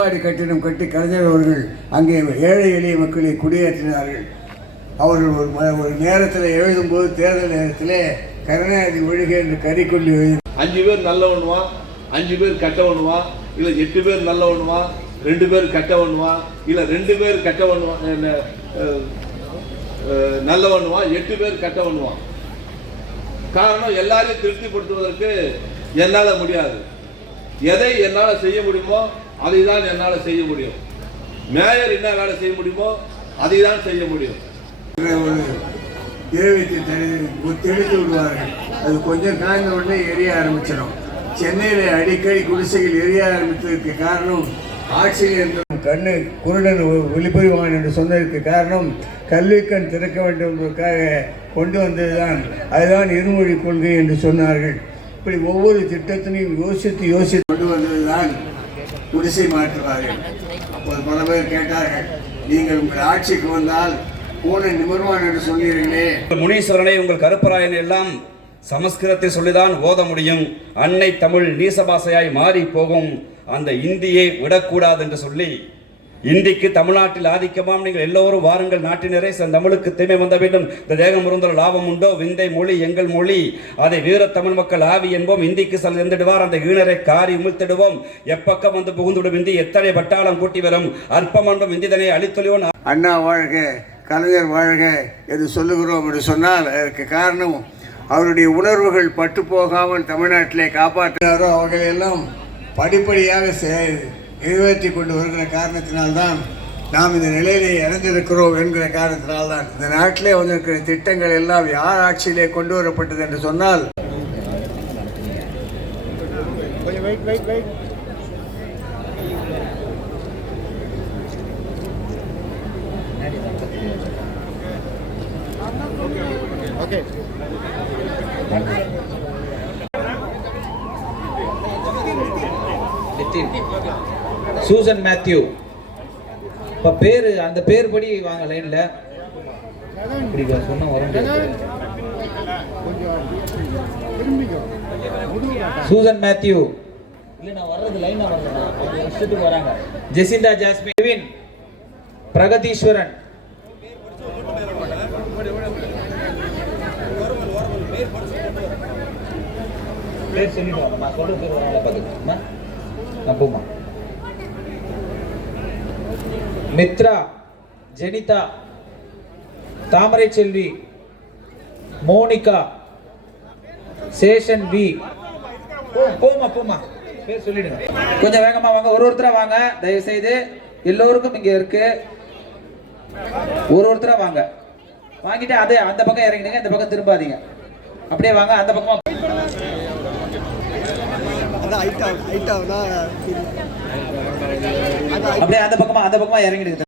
கட்டிடம் கட்டி கலைஞர் அவர்கள் அங்கே ஏழை எளிய மக்களை குடியேற்றினார்கள். அவர்கள் ஒரு ம- ஒரு நேரத்தில் எழுதும்போது தேர்தல் நேரத்தில் கருணாநிதி ஒழிக என்று கறிக்கொண்டு எழுதி அஞ்சு பேர் நல்லவனுவா அஞ்சு பேர் கட்டவனுவா இல்லை எட்டு பேர் நல்லவனுவா ரெண்டு பேர் கட்டவனுவா இல்லை ரெண்டு பேர் கட்டவனுவா என்ன, அஹ், எட்டு பேர் கட்டவனுவா காரணம் எல்லாரையும் திருப்திப்படுத்துவதற்கு என்னால் முடியாது. எதை என்னால் செய்ய முடியுமோ அதை தான் என்னால் செய்ய முடியும். மேயர் என்ன வேலை செய்ய முடியுமோ அதை தான் செய்ய முடியும். ஒரு தெளி- தெளித்து விடுவார்கள். அது கொஞ்சம் காய்ந்த உடனே எரிய ஆரம்பிச்சிடும் சென்னையில் அடிக்கடி குடிசைகள் எரிய ஆரம்பித்ததற்கு காரணம் ஆட்சியில் இருந்த கண்ணு குருடன் ஒளிபுரிவான் என்று சொன்னதற்கு காரணம் கல்விக்கண் திறக்க வேண்டும் என்பதற்காக கொண்டு வந்ததுதான். அதுதான் இருமொழி கொள்கை என்று சொன்னார்கள். இப்படி ஒவ்வொரு திட்டத்தினையும் யோசித்து யோசித்து கொண்டு வந்ததுதான் குடிசை மாற்றுவார்கள் அப்போது பல பேர் கேட்டார்கள் நீங்கள் உங்கள் ஆட்சிக்கு வந்தால் பூனை நிமிர்வான் என்று சொன்னீர்களே. முனீஸ்வரனை உங்கள் கருப்பராயன் எல்லாம் சமஸ்கிருதத்தை சொல்லிதான் ஓத முடியும். அன்னை தமிழ் நீசபாசையாய் மாறி போகும். அந்த இந்தியை விடக்கூடாது என்று சொல்லி இந்திக்கு தமிழ்நாட்டில் ஆதிக்கமாம். நீங்கள் எல்லோரும் வாருங்கள். நாட்டினரே சென் தமிழுக்கு தீமை வந்த வேண்டும் இந்த தேகம் இருந்தொரு லாபம் உண்டோ? விந்தை மொழி எங்கள் மொழி. அதை வீர தமிழ் மக்கள் ஆவி என்போம். இந்திக்கு செல் அந்த ஈனரை காரி உமிழ்த்திடுவோம். எப்பக்கம் வந்து புகுந்துவிடும் இந்தி எத்தனை பட்டாளம் கூட்டி வரும்? அற்பம் என்றும் இந்திதனை அழித்தொழிவோன். அண்ணா வாழ்க கலைஞர் வாழ்க என்று சொல்லுகிறோம் என்று சொன்னால் அதற்கு காரணம் அவருடைய உணர்வுகள் பட்டு போகாமல் தமிழ்நாட்டிலே காப்பாற்றினாரோ? அவர்களெல்லாம் படிப்படியாக நிறைவேற்றி கொண்டு வருகிற காரணத்தினால்தான் நாம் இந்த நிலையிலே இறந்திருக்கிறோம் என்கிற காரணத்தினால்தான். இந்த நாட்டிலே வந்திருக்கிற திட்டங்கள் எல்லாம் யார் ஆட்சியிலே கொண்டு வரப்பட்டது என்று சொன்னால் நிதின் சூசன் மேத்யூ. இப்போ பேர் அந்த பேர் படி வாங்க லைனில் இப்படி சொன்னால் வர சூசன் மேத்யூ. இல்லை நான் வர்றது லைனாக வரல அவங்க இஷ்டத்துக்கு வராங்க. ஜெசிந்தா ஜாஸ்மின். பிரகதீஸ்வரன். பேர் சொல்லிட்டு வாங்க. நான் சொல்ற பேர் வராங்களா பார்த்துக்கோங்க நம்புமா மித்ரா ஜெனிதா தாமரை செல்வி மோனிகா சேஷன் வி. போ- போமா போமா பேர் சொல்லிடுங்க. கொஞ்சம் வேகமா வாங்க. ஒரு ஒருத்தரா வாங்க. தயவு செய்து எல்லோருக்கும் இங்க இருக்கு. ஒரு ஒருத்தரா வாங்க. வாங்கிட்டு அதே அந்த பக்கம் இறங்கிடுங்க. இந்த பக்கம் திரும்பாதீங்க. அப்படியே வாங்க. அந்த பக்கம் அப்படியே அந்த பக்கமா அந்த பக்கமா இறங்கிடுது